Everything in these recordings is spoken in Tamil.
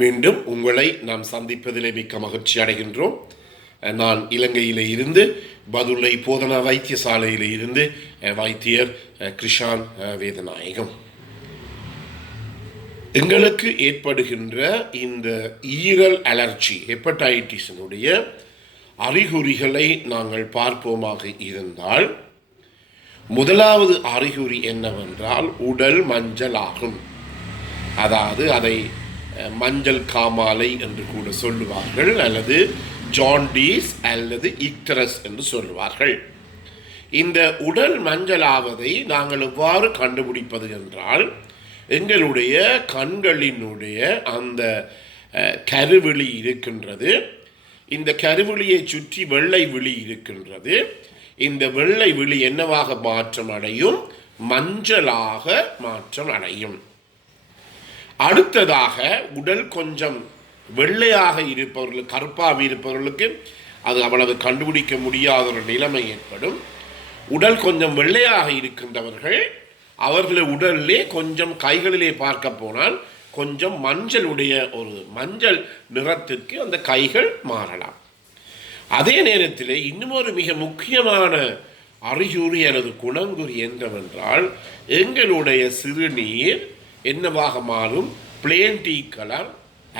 மீண்டும் உங்களை நாம் சந்திப்பதிலே மிக்க மகிழ்ச்சி அடைகின்றோம். நான் இலங்கையிலே இருந்து பதுளை போதனா வைத்தியசாலையில் இருந்து வைத்தியர் கிருஷான் வேதநாயகம். எங்களுக்கு ஏற்படுகின்ற இந்த ஈரல் அலர்ஜி ஹெப்படைட்டிஸினுடைய அறிகுறிகளை நாங்கள் பார்ப்போமாக இருந்தால், முதலாவது அறிகுறி என்னவென்றால் உடல் மஞ்சள் ஆகும். அதாவது அதை மஞ்சள் காமாலை என்று கூட சொல்லுவார்கள், அல்லது ஜாண்டீஸ் அல்லது இக்டரஸ் என்று சொல்லுவார்கள். இந்த உடல் மஞ்சளாவதை நாங்கள் எவ்வாறு கண்டுபிடிப்பது என்றால், எங்களுடைய கண்களினுடைய அந்த கருவிழி இருக்கின்றது, இந்த கருவிழியை சுற்றி வெள்ளை விழி இருக்கின்றது. இந்த வெள்ளை விழி என்னவாக மாற்றம் அடையும்? மஞ்சளாக மாற்றம் அடையும். அடுத்ததாக உடல் கொஞ்சம் வெள்ளையாக இருப்பவர்களுக்கு, கருப்பாக இருப்பவர்களுக்கு அது அவ்வளவு கண்டுபிடிக்க முடியாத ஒரு நிலைமை ஏற்படும். உடல் கொஞ்சம் வெள்ளையாக இருக்கின்றவர்கள், அவர்களுடைய உடலிலே கொஞ்சம் கைகளிலே பார்க்க போனால் கொஞ்சம் மஞ்சளுடைய ஒரு மஞ்சள் நிறத்திற்கு அந்த கைகள் மாறலாம். அதே நேரத்தில் இன்னும் ஒரு மிக முக்கியமான அறிகுறி அல்லது குணங்குறி என்னவென்றால், எங்களுடைய சிறுநீர் என்னவாக மாறும்? பிளேன் டீ கலர்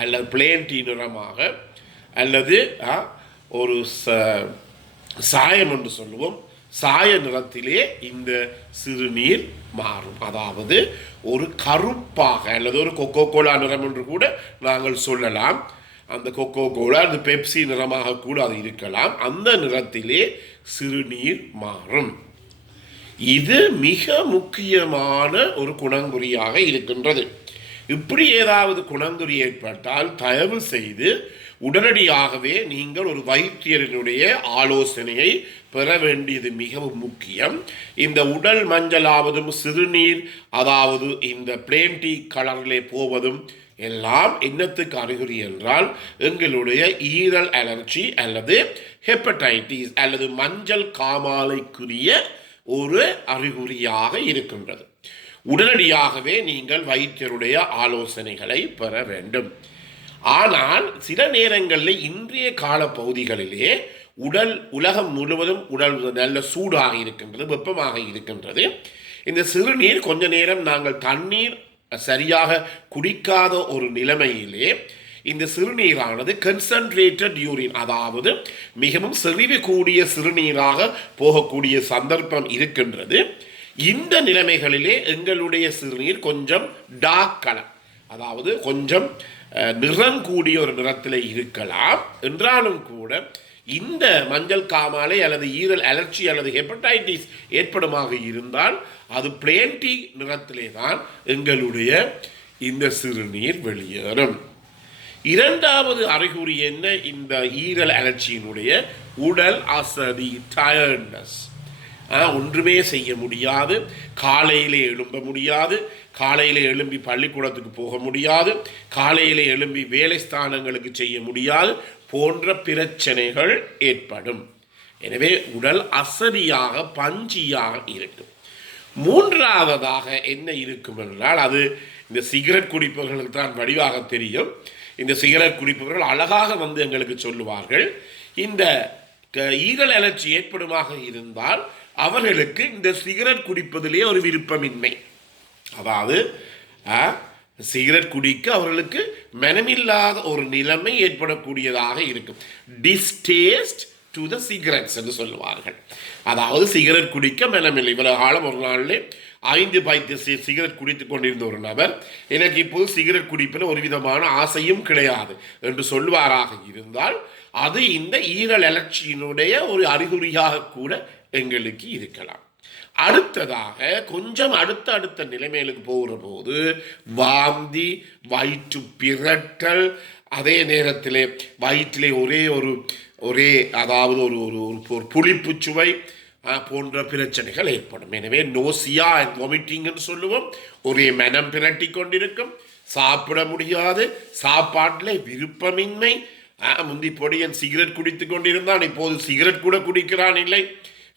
அல்லது பிளேன் டீ நிறமாக, அல்லது ஒரு சாயம் என்று சொல்லுவோம், சாய நிறத்திலே இந்த சிறுநீர் மாறும். அதாவது ஒரு கருப்பாக அல்லது ஒரு கொக்கோ கோலா நிறம் என்று கூட நாங்கள் சொல்லலாம். அந்த கொக்கோ கோலா அது பெப்சி நிறமாக கூட அது இருக்கலாம். அந்த நிறத்திலே சிறுநீர் மாறும். இது மிக முக்கியமான ஒரு குணங்குறியாக இருக்கின்றது. இப்படி ஏதாவது குணங்குறி ஏற்பட்டால் தயவு செய்து உடனடியாகவே நீங்கள் ஒரு வைத்தியரினுடைய ஆலோசனையை பெற வேண்டியது மிகவும் முக்கியம். இந்த உடல் மஞ்சளாவதும் சிறுநீர், அதாவது இந்த பிளேன் டீ கலரிலே போவதும் எல்லாம் என்னத்துக்கு அறிகுறி என்றால், எங்களுடைய ஈரல் அலர்ஜி அல்லது ஹெப்படைட்டிஸ் அல்லது மஞ்சள் காமாலைக்குரிய ஒரு அறிகுறியாக இருக்கின்றது. உடனடியாகவே நீங்கள் வைத்தியருடைய ஆலோசனைகளை பெற வேண்டும். ஆனால் சில நேரங்களில் இன்றைய கால பகுதிகளிலே உலகம் முழுவதும் உடல் நல்ல சூடாக இருக்கின்றது, வெப்பமாக இருக்கின்றது. இந்த சிறுநீர் கொஞ்ச நேரம் நாங்கள் தண்ணீர் சரியாக குடிக்காத ஒரு நிலைமையிலே இந்த சிறுநீரானது கன்சன்ட்ரேட்டட் யூரின், அதாவது மிகவும் செறிவு கூடிய சிறுநீராக போகக்கூடிய சந்தர்ப்பம் இருக்கின்றது. இந்த நிலைமைகளிலே எங்களுடைய சிறுநீர் கொஞ்சம் டார்க் கலர், அதாவது கொஞ்சம் நிறம் கூடிய ஒரு நிறத்தில் இருக்கலாம். என்றாலும் கூட இந்த மஞ்சள் காமாலை அல்லது ஈரல் அலர்ஜி அல்லது ஹெப்படைட்டிஸ் ஏற்படுமாக இருந்தால் அது பிளேன் டீ நிறத்திலே தான் எங்களுடைய இந்த சிறுநீர் வெளியேறும். இரண்டாவது அறிகுறி என்ன? இந்த ஈரல் அலர்ஜியினுடைய உடல் அசதி, டயர்ட்னஸ். ஒன்றுமே செய்ய முடியாது, காலையிலே எழும்ப முடியாது, காலையிலே எழும்பி பள்ளிக்கூடத்துக்கு போக முடியாது, காலையிலே எழும்பி வேலை ஸ்தானங்களுக்கு செய்ய முடியாது போன்ற பிரச்சனைகள் ஏற்படும். எனவே உடல் அசதியாக பஞ்சியாக இருக்கும். மூன்றாவதாக என்ன இருக்கும் என்றால், அது இந்த சிகரெட் குடிப்பவர்களுக்கு தான் வடிவாக தெரியும். இந்த சிகரெட் குடிப்பவர்கள் அழகாக வந்து எங்களுக்கு சொல்லுவார்கள், இந்த ஈரல் அலர்ஜி ஏற்படுமாக இருந்தால் அவர்களுக்கு இந்த சிகரெட் குடிப்பதிலே ஒரு விருப்பமின்மை, அதாவது சிகரெட் குடிக்க அவர்களுக்கு மனமில்லாத ஒரு நிலைமை ஏற்படக்கூடியதாக இருக்கும். டிஸ்டேஸ்ட் டு த சிகரெட்ஸ் என்று சொல்லுவார்கள். அதாவது சிகரெட் குடிக்க மனமில்லை. இவ்வளவு காலம் ஒரு நாளிலே 5 பைத்து சிகரெட் குடித்து கொண்டிருந்த ஒரு நபர் எனக்கு இப்போது சிகரெட் குடிப்பில் ஒரு விதமான ஆசையும் கிடையாது என்று சொல்லுவாராக இருந்தால் அது இந்த ஈரல் அலர்ஜியினுடைய ஒரு அறிகுறியாக கூட எங்களுக்கு இருக்கலாம். அடுத்ததாக கொஞ்சம் அடுத்த நிலைமைகளுக்கு போகிற போது வாந்தி, வயிற்று பிரட்டல், அதே நேரத்தில் வயிற்றிலே ஒரே அதாவது ஒரு புளிப்பு சுவை போன்ற பிரச்சனைகள் ஏற்படும். எனவே நோசியா அண்ட் வாமிட்டிங்னு சொல்லுவோம். ஒரே மனம் பிரட்டி கொண்டிருக்கும், சாப்பிட முடியாது, சாப்பாட்டில் விருப்பமின்மை. முந்தி பொடியன் சிகரெட் குடித்து கொண்டிருந்தான், இப்போது சிகரெட் கூட குடிக்கிறான் இல்லை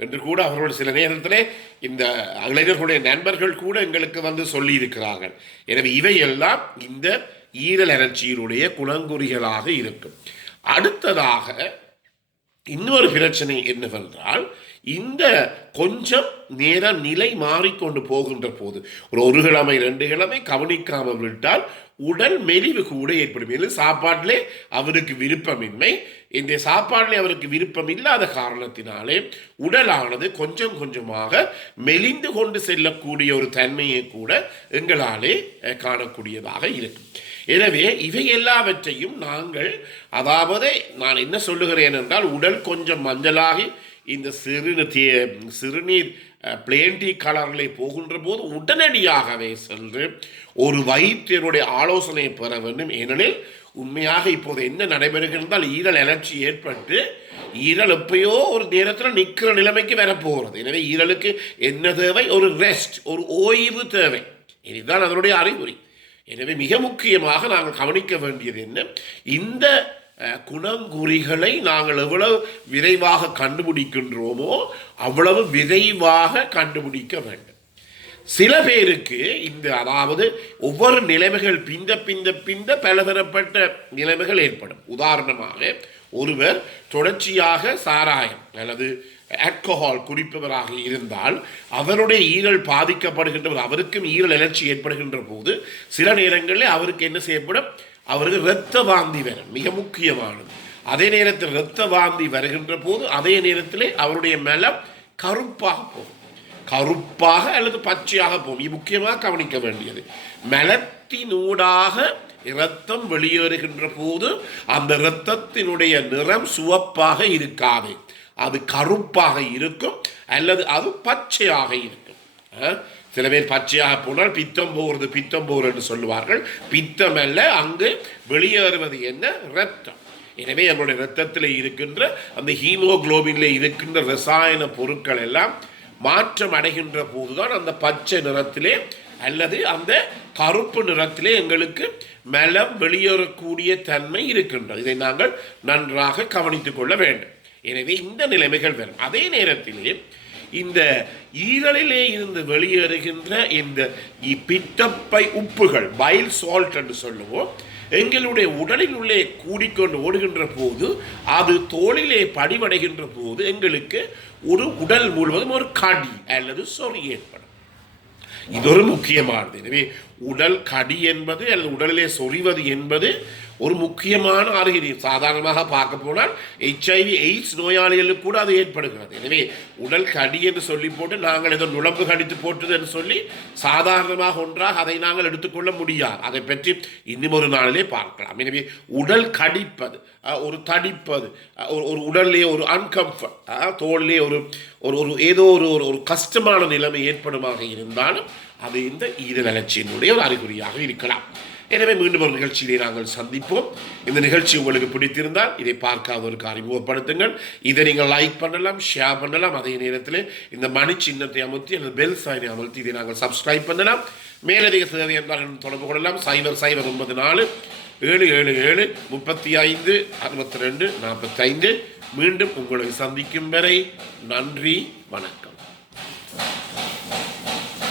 என்று கூட அவர்கள் சில நேரத்தில் இந்த இளைஞர்களுடைய நண்பர்கள் கூட எங்களுக்கு வந்து சொல்லி இருக்கிறார்கள். எனவே இவையெல்லாம் இந்த ஈரல் அழற்சியினுடைய குணங்குறிகளாக இருக்கும். அடுத்ததாக இன்னொரு பிரச்சனை என்னவென்றால், இந்த கொஞ்சம் நேரம் நிலை மாறிக்கொண்டு போகின்ற போது ஒரு கிழமை 2 கிழமை கவனிக்காமல் விட்டால் உடல் மெலிவு கூட ஏற்படும். இது சாப்பாட்டிலே அவருக்கு விருப்பமின்மை, இந்த சாப்பாட்டிலே அவருக்கு விருப்பம் இல்லாத காரணத்தினாலே உடலானது கொஞ்சம் கொஞ்சமாக மெலிந்து கொண்டு செல்லக்கூடிய ஒரு தன்மையை கூட எங்களாலே காணக்கூடியதாக இருக்கும். எனவே இவை எல்லாவற்றையும் நாங்கள், அதாவது நான் என்ன சொல்லுகிறேன் என்றால், உடல் கொஞ்சம் மஞ்சளாகி இந்த சிறுநீர் பிளேன் டீ கலரில் போகின்ற போது உடனடியாகவே சென்று ஒரு வைத்தியருடைய ஆலோசனை பெற வேண்டும். ஏனெனில் உண்மையாக இப்போது என்ன நடைபெறுகிறதால் ஈரல் அழற்சி ஏற்பட்டு ஈரல் எப்பயோ ஒரு நேரத்தில் நிற்கிற நிலைமைக்கு வரப்போகிறது. எனவே ஈரலுக்கு என்ன தேவை? ஒரு ரெஸ்ட், ஒரு ஓய்வு தேவை. இதுதான் அதனுடைய அறிகுறி. எனவே மிக முக்கியமாக நாங்கள் கவனிக்க வேண்டியது என்ன, இந்த குணங்குறிகளை நாங்கள் எவ்வளவு விரைவாக கண்டுபிடிக்கின்றோமோ அவ்வளவு விரைவாக கண்டுபிடிக்க வேண்டும். சில பேருக்கு இந்த, அதாவது ஒவ்வொரு நிலைமைகள் பிந்த பிந்த பிந்த பலதரப்பட்ட நிலைமைகள் ஏற்படும். உதாரணமாக ஒருவர் தொடர்ச்சியாக சாராயம் அல்லது ஆல்கஹால் குடிப்பவராக இருந்தால் அவருடைய ஈரல் பாதிக்கப்படுகின்ற, அவருக்கும் ஈரல் அழற்சி ஏற்படுகின்ற போது சில நேரங்களில் அவருக்கு என்ன செய்யப்படும்? அவருக்கு இரத்த வாந்தி வரும், மிக முக்கியமானது. அதே நேரத்தில் இரத்த வாந்தி வருகின்ற போது அதே நேரத்தில் அவருடைய மலம் கருப்பாக போகும், கருப்பாக அல்லது பச்சையாக போகும். இது முக்கியமாக கவனிக்க வேண்டியது. மலத்தினூடாக இரத்தம் வெளியேறுகின்ற போது அந்த இரத்தத்தினுடைய நிறம் சிவப்பாக இருக்காது, அது கருப்பாக இருக்கும் அல்லது அது பச்சையாக இருக்கும். சில பேர் பச்சையாக போனால் பித்தம் போகிறது என்று சொல்லுவார்கள். பித்தம் அல்ல, அங்கு வெளியேறுவது என்ன? இரத்தம். எனவே நம்முடைய இரத்தத்தில் இருக்கின்ற அந்த ஹீமோகுளோபின்ல இருக்கின்ற ரசாயன பொருட்கள் எல்லாம் மாற்றம் அடைகின்ற போதுதான் அந்த பச்சை நிறத்திலே அல்லது அந்த கருப்பு நிறத்திலே எங்களுக்கு மலம் வெளியேறக்கூடிய தன்மை இருக்கின்றது. இதை நாங்கள் நன்றாக கவனித்துக் கொள்ள வேண்டும். எனவே இந்த நிலைமைகள் வரும். அதே நேரத்திலே இந்த ஈரலிலே இருந்து வெளியேறுகின்ற இந்த பித்தப்பை உப்புகள், பைல் சால்ட் என்று சொல்லுவோம், எங்களுடைய உடலில் உள்ளே கூடிக்கொண்டு ஓடுகின்ற போது அது தோளிலே படிவடைகின்ற போது எங்களுக்கு ஒரு உடல் முழுவதும் ஒரு கடி அல்லது சொறி ஏற்படும். இது ஒரு முக்கியமானது. எனவே உடல் கடி என்பது அல்லது உடலிலே சொறிவது என்பது ஒரு முக்கியமான அறிகுறி. சாதாரணமாக பார்க்க போனால் HIV எய்ட்ஸ் நோயாளிகளுக்கு கூட அது ஏற்படுகிறது. எனவே உடல் கடி என்று சொல்லி போட்டு நாங்கள் ஏதோ நுழம்பு கடித்து போட்டது என்று சொல்லி சாதாரணமாக ஒன்றாக அதை நாங்கள் எடுத்துக்கொள்ள முடியாது. அதை பற்றி இன்னும் ஒரு நாளிலே பார்க்கலாம். எனவே உடல் கடிப்பது, ஒரு தடிப்பது, ஒரு உடல்லே ஒரு அன்கம்ஃபர்ட், தோளிலே ஒரு ஒரு ஏதோ ஒரு கஷ்டமான நிலைமை ஏற்படுமாக இருந்தாலும் அது இந்த ஈரல் அழற்சியினுடைய ஒரு அறிகுறியாக இருக்கலாம். எனவே மீண்டும் ஒரு நிகழ்ச்சியிலே நாங்கள் சந்திப்போம். இந்த நிகழ்ச்சி உங்களுக்கு பிடித்திருந்தால் இதை பார்க்காதவருக்கு அறிமுகப்படுத்துங்கள். இதை நீங்கள் லைக் பண்ணலாம், ஷேர் பண்ணலாம். அதே நேரத்தில் இந்த மணி சின்னத்தை அமர்த்தி அல்லது பெல் சைனை அமர்த்தி இதை நாங்கள் சப்ஸ்கிரைப் பண்ணலாம். மேலதிக சேவை என்றால் தொடர்பு கொள்ளலாம். 0094 777 35 62 45. மீண்டும் உங்களை சந்திக்கும் வரை நன்றி, வணக்கம்.